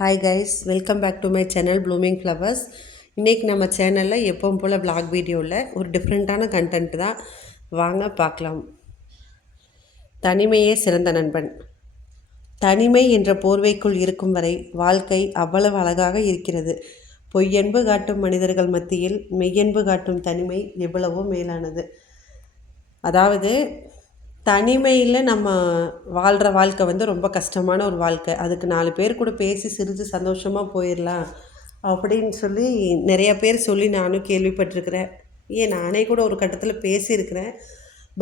Hi guys, welcome back to my channel blooming flowers. இன்றைக்கி நம்ம சேனலில் எப்பவும் போல் vlog வீடியோவில் ஒரு டிஃப்ரெண்ட்டான கண்டென்ட் தான். வாங்க பார்க்கலாம். தனிமையே சிறந்த நண்பன். தனிமை என்ற போர்வைக்குள் இருக்கும் வரை வாழ்க்கை அவ்வளவு அழகாக இருக்கிறது. பொய்யன்பு காட்டும் மனிதர்கள் மத்தியில் மெய்யன்பு காட்டும் தனிமை எவ்வளவோ மேலானது. அதாவது தனிமையில் நம்ம வாழ்கிற வாழ்க்கை ரொம்ப கஷ்டமான ஒரு வாழ்க்கை. அதுக்கு 4 பேர் கூட பேசி சிரித்து சந்தோஷமாக போயிடலாம் அப்படின்னு சொல்லி நிறையா பேர் சொல்லி நானும் கேள்விப்பட்டிருக்கிறேன். நானே கூட ஒரு கட்டத்தில் பேசியிருக்கிறேன்.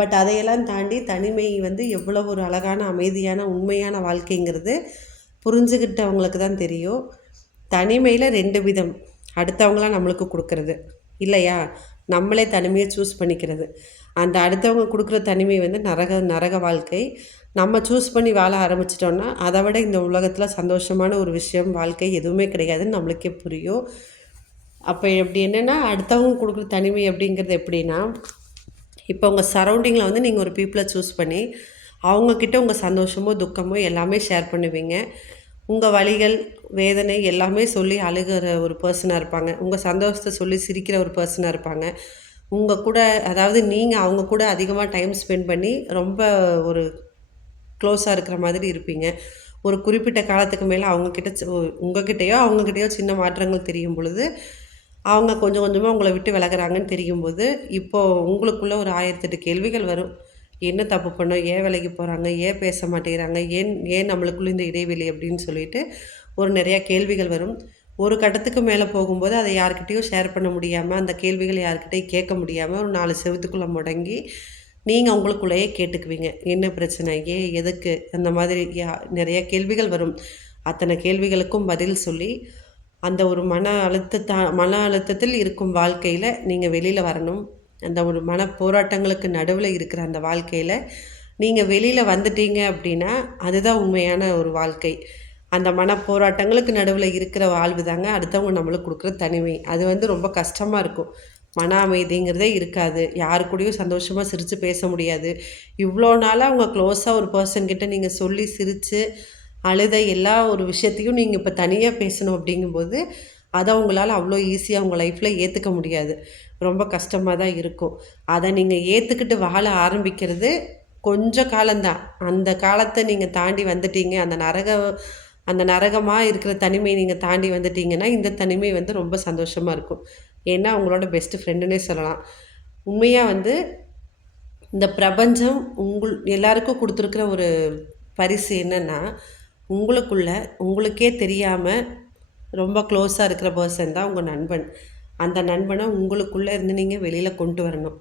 பட் அதையெல்லாம் தாண்டி தனிமை எவ்வளோ ஒரு அழகான அமைதியான உண்மையான வாழ்க்கைங்கிறது புரிஞ்சுக்கிட்டவங்களுக்கு தான் தெரியும். தனிமையில் 2 விதம். அடுத்தவங்களாம் நம்மளுக்கு கொடுக்கறது இல்லையா, நம்மளே தனிமையை சூஸ் பண்ணிக்கிறது. அந்த அடுத்தவங்க கொடுக்குற தனிமை நரக வாழ்க்கை. நம்ம சூஸ் பண்ணி வாழ ஆரம்பிச்சிட்டோன்னா அதை விட இந்த உலகத்தில் சந்தோஷமான ஒரு விஷயம் வாழ்க்கை எதுவுமே கிடையாதுன்னு நம்மளுக்கே புரியும். அப்போ எப்படி என்னென்னா, அடுத்தவங்க கொடுக்குற தனிமை அப்படிங்கிறது எப்படின்னா, இப்போ உங்கள் சரௌண்டிங்கில் நீங்கள் ஒரு பீப்புளை சூஸ் பண்ணி அவங்கக்கிட்ட உங்கள் சந்தோஷமோ துக்கமோ எல்லாமே ஷேர் பண்ணுவீங்க. உங்கள் வலிகள் வேதனை எல்லாமே சொல்லி அழுகிற ஒரு பர்சனாக இருப்பாங்க. உங்கள் சந்தோஷத்தை சொல்லி சிரிக்கிற ஒரு பர்சனாக இருப்பாங்க. உங்கள் கூட, அதாவது நீங்கள் அவங்க கூட அதிகமாக டைம் ஸ்பெண்ட் பண்ணி ரொம்ப ஒரு க்ளோஸாக இருக்கிற மாதிரி இருப்பீங்க. ஒரு குறிப்பிட்ட காலத்துக்கு மேலே உங்ககிட்டயோ அவங்கக்கிட்டேயோ சின்ன மாற்றங்கள் தெரியும் பொழுது, அவங்க கொஞ்சம் கொஞ்சமாக உங்களை விட்டு விலகுறாங்கன்னு தெரியும்போது, இப்போது உங்களுக்குள்ளே ஒரு 1008 கேள்விகள் வரும். என்ன தப்பு பண்ணோம், ஏன் விலைக்கு போகிறாங்க, ஏன் பேச மாட்டேங்கிறாங்க, ஏன் நம்மளுக்குள்ளே இந்த இடைவெளி அப்படின்னு சொல்லிட்டு ஒரு நிறையா கேள்விகள் வரும். ஒரு கட்டத்துக்கு மேலே போகும்போது அதை யார்கிட்டையும் ஷேர் பண்ண முடியாமல், அந்த கேள்விகளை யார்கிட்டையும் கேட்க முடியாமல் ஒரு 4 செவத்துக்குள்ளே முடங்கி நீங்கள் உங்களுக்குள்ளேயே கேட்டுக்குவீங்க. என்ன பிரச்சனை, எதுக்கு, அந்த மாதிரி நிறைய கேள்விகள் வரும். அத்தனை கேள்விகளுக்கும் பதில் சொல்லி அந்த ஒரு மன அழுத்தத்தில் இருக்கும் வாழ்க்கையில் நீங்கள் வெளியில் வரணும். அந்த ஒரு மன போராட்டங்களுக்கு நடுவில் இருக்கிற அந்த வாழ்க்கையில் நீங்கள் வெளியில் வந்துட்டீங்க அப்படின்னா அதுதான் உண்மையான ஒரு வாழ்க்கை. அந்த மனப்போராட்டங்களுக்கு நடுவில் இருக்கிற வாழ்வு தாங்க அடுத்தவங்க நம்மளுக்கு கொடுக்குற தனிமை. அது ரொம்ப கஷ்டமாக இருக்கும். மன அமைதிங்கிறதே இருக்காது. யாரு கூடயும் சந்தோஷமாக சிரித்து பேச முடியாது. இவ்வளோ நாளாக அவங்க க்ளோஸாக ஒரு பர்சன்கிட்ட நீங்கள் சொல்லி சிரித்து அழுத எல்லா ஒரு விஷயத்தையும் நீங்கள் இப்போ தனியாக பேசணும் அப்படிங்கும்போது அதை உங்களால் அவ்வளோ ஈஸியாக உங்கள் லைஃப்பில் ஏற்றுக்க முடியாது. ரொம்ப கஷ்டமாக தான் இருக்கும். அதை நீங்கள் ஏற்றுக்கிட்டு வாழ ஆரம்பிக்கிறது கொஞ்சம் காலம்தான். அந்த காலத்தை நீங்கள் தாண்டி வந்துட்டீங்க, அந்த நரகமாக இருக்கிற தனிமையை நீங்கள் தாண்டி வந்துட்டீங்கன்னா இந்த தனிமை ரொம்ப சந்தோஷமாக இருக்கும். ஏன்னா அவங்களோட பெஸ்ட்டு ஃப்ரெண்டுன்னே சொல்லலாம். உண்மையாக இந்த பிரபஞ்சம் எல்லாருக்கும் கொடுத்துருக்குற ஒரு பரிசு என்னென்னா, உங்களுக்கே தெரியாமல் ரொம்ப க்ளோஸாக இருக்கிற பர்சன் தான் உங்கள் நண்பன். அந்த நண்பனை உங்களுக்குள்ளே இருந்து நீங்கள் வெளியில் கொண்டு வரணும்,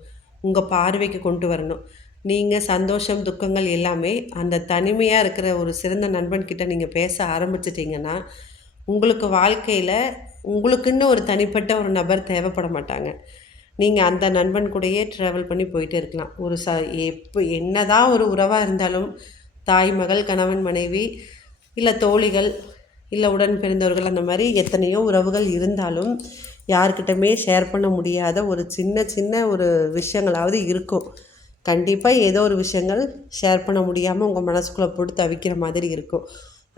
உங்கள் பார்வைக்கு கொண்டு வரணும். நீங்கள் சந்தோஷம் துக்கங்கள் எல்லாமே அந்த தனிமையாக இருக்கிற ஒரு சிறந்த நண்பன்கிட்ட நீங்கள் பேச ஆரம்பிச்சிட்டிங்கன்னா உங்களுக்கு வாழ்க்கையில் உங்களுக்குன்னு ஒரு தனிப்பட்ட ஒரு நபர் தேவைப்பட மாட்டாங்க. நீங்கள் அந்த நண்பன் கூடயே ட்ராவல் பண்ணி போயிட்டே இருக்கலாம். என்னதான் ஒரு உறவாக இருந்தாலும், தாய் மகள், கணவன் மனைவி, இல்லை தோழிகள், இல்லை உடன் பிறந்தவர்கள், அந்த மாதிரி எத்தனையோ உறவுகள் இருந்தாலும் யார்கிட்டமே ஷேர் பண்ண முடியாத ஒரு சின்ன ஒரு விஷயங்களாவது இருக்கும். கண்டிப்பாக ஏதோ ஒரு விஷயங்கள் ஷேர் பண்ண முடியாமல் உங்கள் மனசுக்குள்ளே போட்டு தவிக்கிற மாதிரி இருக்கும்.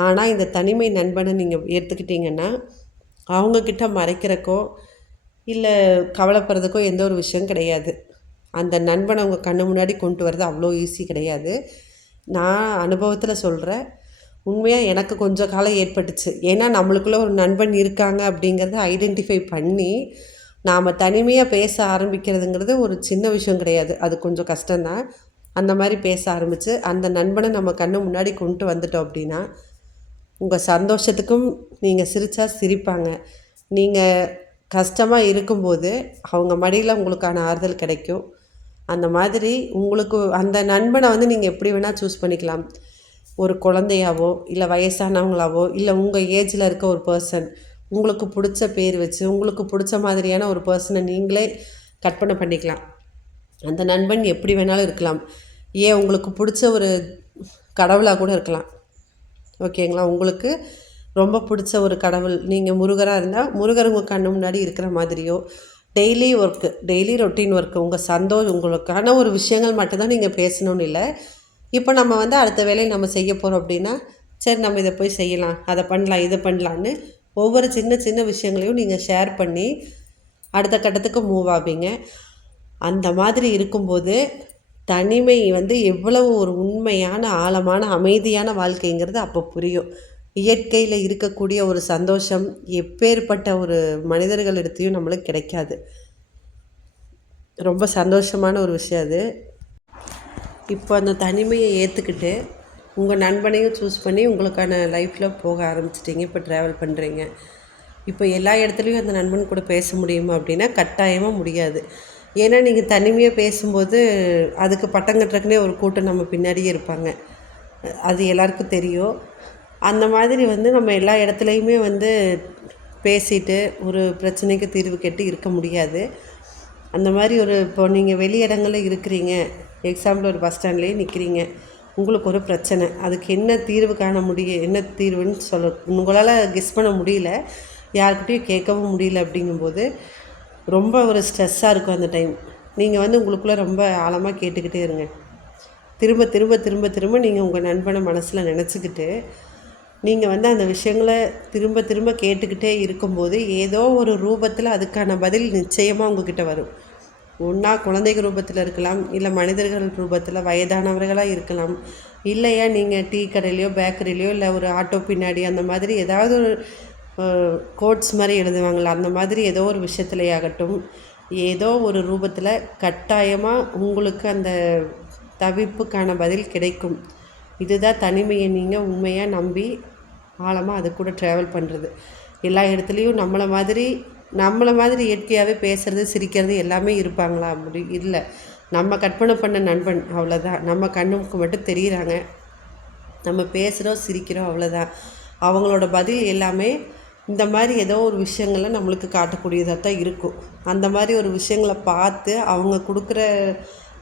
ஆனால் இந்த தனிமை நண்பனை நீங்கள் ஏற்றுக்கிட்டிங்கன்னா அவங்கக்கிட்ட மறைக்கிறக்கோ இல்லை கவலைப்படுறதுக்கோ எந்த ஒரு விஷயம் கிடையாது. அந்த நண்பனை உங்கள் கண்ணு முன்னாடி கொண்டு வரது அவ்வளோ ஈஸி கிடையாது. நான் அனுபவத்தில் சொல்கிறேன். உண்மையாக எனக்கு கொஞ்சம் காலம் ஏற்பட்டுச்சு. ஏன்னா நம்மளுக்குள்ளே ஒரு நண்பன் இருக்காங்க அப்படிங்கிறத ஐடென்டிஃபை பண்ணி நாம் தனிமையாக பேச ஆரம்பிக்கிறதுங்கிறது ஒரு சின்ன விஷயம் கிடையாது. அது கொஞ்சம் கஷ்டம்தான். அந்த மாதிரி பேச ஆரம்பித்து அந்த நண்பனை நம்ம கண்ணு முன்னாடி கொண்டு வந்துட்டோம் அப்படின்னா உங்கள் சந்தோஷத்துக்கும் நீங்கள் சிரித்தா சிரிப்பாங்க. நீங்கள் கஷ்டமாக இருக்கும்போது அவங்க மடியில் உங்களுக்கான ஆறுதல் கிடைக்கும். அந்த மாதிரி உங்களுக்கு அந்த நண்பனை நீங்கள் எப்படி வேணால் சூஸ் பண்ணிக்கலாம். ஒரு குழந்தையாவோ இல்லை வயசானவங்களாவோ இல்லை உங்கள் ஏஜில் இருக்க ஒரு பர்சன், உங்களுக்கு பிடிச்ச பேர் வச்சு உங்களுக்கு பிடிச்ச மாதிரியான ஒரு பர்சனை நீங்களே கற்பனை பண்ணிக்கலாம். அந்த நண்பன் எப்படி வேணாலும் இருக்கலாம். உங்களுக்கு பிடிச்ச ஒரு கடவுளாக கூட இருக்கலாம். ஓகேங்களா? உங்களுக்கு ரொம்ப பிடிச்ச ஒரு கடவுள், நீங்கள் முருகராக இருந்தால் முருகர் உங்கள் கண்ணு முன்னாடி இருக்கிற மாதிரியோ, டெய்லி ரொட்டீன் ஒர்க்கு, உங்களுக்கான ஒரு விஷயங்கள் மட்டும்தான் நீங்கள் பேசணும்னு இல்லை. இப்போ நம்ம அடுத்த வேலையை நம்ம செய்ய போகிறோம் அப்படின்னா சரி நம்ம இதை போய் செய்யலாம், அதை பண்ணலாம், இதை பண்ணலான்னு ஒவ்வொரு சின்ன சின்ன விஷயங்களையும் நீங்கள் ஷேர் பண்ணி அடுத்த கட்டத்துக்கு மூவ் ஆவீங்க. அந்த மாதிரி இருக்கும்போது தனிமை எவ்வளவு ஒரு உண்மையான ஆழமான அமைதியான வாழ்க்கைங்கிறது அப்போ புரியும். இயற்கையில் இருக்கக்கூடிய ஒரு சந்தோஷம் எப்பேற்பட்ட ஒரு மனிதர்களிடத்தையும் நம்மளுக்கு கிடைக்காது. ரொம்ப சந்தோஷமான ஒரு விஷயம் அது. இப்போ அந்த தனிமையை ஏற்றுக்கிட்டு உங்கள் நண்பனையும் சூஸ் பண்ணி உங்களுக்கான லைஃப்பில் போக ஆரம்பிச்சிட்டிங்க. இப்போ ட்ராவல் பண்ணுறீங்க. இப்போ எல்லா இடத்துலையும் அந்த நண்பன் கூட பேச முடியுமா அப்படின்னா கட்டாயமாக முடியாது. ஏன்னா நீங்கள் தனிமையாக பேசும்போது அதுக்கு பட்டம் கட்டுறக்குனே ஒரு கூட்டம் நம்ம பின்னாடியே இருப்பாங்க. அது எல்லாருக்கும் தெரியும். அந்த மாதிரி நம்ம எல்லா இடத்துலையுமே பேசிட்டு ஒரு பிரச்சனைக்கு தீர்வு கேட்டு இருக்க முடியாது. அந்த மாதிரி இப்போ நீங்கள் வெளி இடங்களில் இருக்கிறீங்க, எக்ஸாம்பிள் ஒரு பஸ் ஸ்டாண்ட்லேயே நிற்கிறீங்க, உங்களுக்கு ஒரு பிரச்சனை, அதுக்கு என்ன தீர்வு காண முடியும், என்ன தீர்வுன்னு உங்களால் கெஸ் பண்ண முடியல, யார்கிட்டையும் கேட்கவும் முடியல. அப்படிங்கும்போது ரொம்ப ஒரு ஸ்ட்ரெஸ்ஸாக இருக்கும் அந்த டைம். நீங்கள் உங்களுக்குள்ளே ரொம்ப ஆழமாக கேட்டுக்கிட்டே இருங்க. திரும்ப திரும்ப திரும்ப திரும்ப நீங்கள் உங்கள் நண்பனை மனசில் நினச்சிக்கிட்டு நீங்கள் அந்த விஷயங்களை திரும்ப திரும்ப கேட்டுக்கிட்டே இருக்கும்போது ஏதோ ஒரு ரூபத்தில் அதுக்கான பதில் நிச்சயமாக உங்ககிட்ட வரும். ஒன்றா குழந்தைகள் ரூபத்தில் இருக்கலாம், இல்லை மனிதர்கள் ரூபத்தில் வயதானவர்களாக இருக்கலாம், இல்லையா நீங்கள் டீ கடையிலையோ பேக்கரிலையோ இல்லை ஒரு ஆட்டோ பின்னாடி அந்த மாதிரி ஏதாவது ஒரு கோட்ஸ் மாதிரி எழுதுவாங்களா, அந்த மாதிரி ஏதோ ஒரு விஷயத்துலையாகட்டும் ஏதோ ஒரு ரூபத்தில் கட்டாயமாக உங்களுக்கு அந்த தவிப்புக்கான பதில் கிடைக்கும். இதுதான் தனிமையை நீங்கள் உண்மையாக நம்பி ஆழமாக அது கூட ட்ராவல் பண்ணுறது. எல்லா இடத்துலையும் நம்மளை மாதிரி இயற்கையாகவே பேசுகிறது சிரிக்கிறது எல்லாமே இருப்பாங்களா? அப்படி இல்லை. நம்ம கற்பனை பண்ண நண்பன் அவ்வளோதான். நம்ம கண்ணுக்கு மட்டும் தெரிகிறாங்க, நம்ம பேசுகிறோம் சிரிக்கிறோம், அவ்வளோதான். அவங்களோட பதில் எல்லாமே இந்த மாதிரி ஏதோ ஒரு விஷயங்களை நம்மளுக்கு காட்டக்கூடியதாக தான் இருக்கும். அந்த மாதிரி ஒரு விஷயங்களை பார்த்து அவங்க கொடுக்குற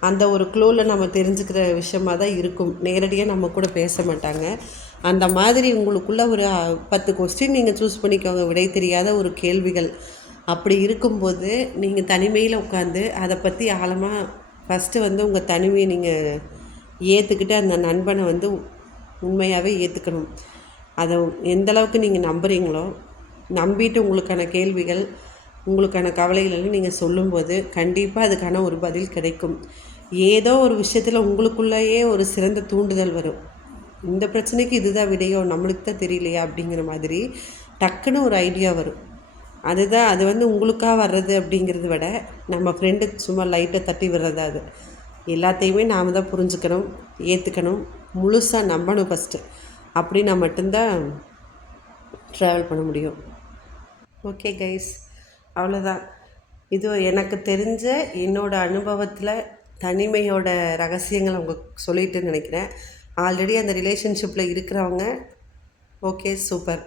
அந்த ஒரு க்ளூவில் நம்ம தெரிஞ்சுக்கிற விஷயமாக தான் இருக்கும். நேரடியாக நம்ம கூட பேச மாட்டாங்க. அந்த மாதிரி உங்களுக்குள்ளே ஒரு 10 கொஸ்டின் நீங்கள் சூஸ் பண்ணிக்கோங்க, விடை தெரியாத ஒரு கேள்விகள். அப்படி இருக்கும்போது நீங்கள் தனிமையில் உட்காந்து அதை பற்றி ஆழமாக ஃபஸ்ட்டு உங்கள் தனிமையை நீங்கள் ஏற்றுக்கிட்டு அந்த நண்பனை உண்மையாகவே ஏற்றுக்கணும். அதை எந்தளவுக்கு நீங்கள் நம்புகிறீங்களோ நம்பிட்டு உங்களுக்கான கேள்விகள் உங்களுக்கான கவலைகளை நீங்கள் சொல்லும்போது கண்டிப்பாக அதுக்கான ஒரு பதில் கிடைக்கும். ஏதோ ஒரு விஷயத்தில் உங்களுக்குள்ளேயே ஒரு சிறந்த தூண்டுதல் வரும். இந்த பிரச்சனைக்கு இதுதான் விடையோ, நம்மளுக்கு தான் தெரியலையா அப்படிங்கிற மாதிரி டக்குன்னு ஒரு ஐடியா வரும். அதுதான் அது உங்களுக்காக வர்றது அப்படிங்கிறத விட நம்ம ஃப்ரெண்டு சும்மா லைட்டை தட்டி விடுறது. அது எல்லாத்தையுமே நாம் தான் புரிஞ்சுக்கணும், ஏற்றுக்கணும், முழுசாக நம்பணும் ஃபஸ்ட்டு. அப்படின்னா மட்டும்தான் ட்ராவல் பண்ண முடியும். ஓகே கைஸ், அவ்வளோதான். இது எனக்கு தெரிஞ்ச என்னோடய அனுபவத்தில் தனிமையோட ரகசியங்களை உங்களுக்கு சொல்லிட்டுன்னு நினைக்கிறேன். ஆல்ரெடி அந்த ரிலேஷன்ஷிப்பில் இருக்கிறவங்க ஓகே சூப்பர்,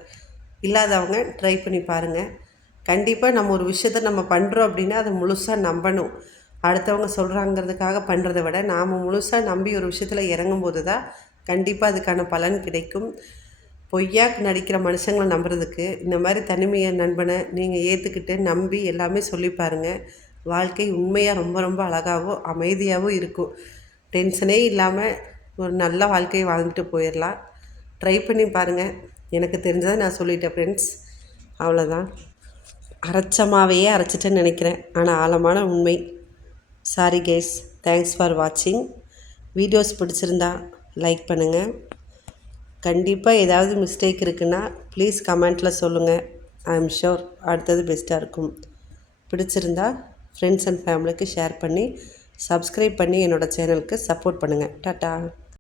இல்லாதவங்க ட்ரை பண்ணி பாருங்கள். கண்டிப்பாக நம்ம ஒரு விஷயத்த நம்ம பண்ணுறோம் அப்படின்னா அதை முழுசாக நம்பணும். அடுத்தவங்க சொல்கிறாங்கிறதுக்காக பண்ணுறத விட நாம் முழுசாக நம்பி ஒரு விஷயத்தில் இறங்கும்போது தான் கண்டிப்பாக அதுக்கான பலன் கிடைக்கும். பொய்யா நடிக்கிற மனுஷங்களை நம்புறதுக்கு இந்த மாதிரி தனிமையை நண்பனை நீங்கள் ஏற்றுக்கிட்டு நம்பி எல்லாமே சொல்லி பாருங்கள். வாழ்க்கை உண்மையாக ரொம்ப ரொம்ப அழகாகவும் அமைதியாகவும் இருக்கும். டென்ஷனே இல்லாமல் ஒரு நல்ல வாழ்க்கையை வாழ்ந்துட்டு போயிடலாம். ட்ரை பண்ணி பாருங்கள். எனக்கு தெரிஞ்சதை நான் சொல்லிட்டேன் ஃப்ரெண்ட்ஸ், அவ்வளோதான். அரைச்சமாவையே அரைச்சிட்டேன்னு நினைக்கிறேன், ஆனால் ஆழமான உண்மை. சாரி கேஸ், தேங்க்ஸ் ஃபார் வாட்சிங். வீடியோஸ் பிடிச்சிருந்தா லைக் பண்ணுங்கள். கண்டிப்பாக ஏதாவது மிஸ்டேக் இருக்குன்னா ப்ளீஸ் கமெண்ட்டில் சொல்லுங்கள். ஐ எம் ஷூர் அடுத்தது பெஸ்ட்டாக இருக்கும். பிடிச்சிருந்தா ஃப்ரெண்ட்ஸ் அண்ட் ஃபேமிலிக்கு ஷேர் பண்ணி சப்ஸ்கிரைப் பண்ணி என்னோடய சேனலுக்கு சப்போர்ட் பண்ணுங்கள். டாட்டா.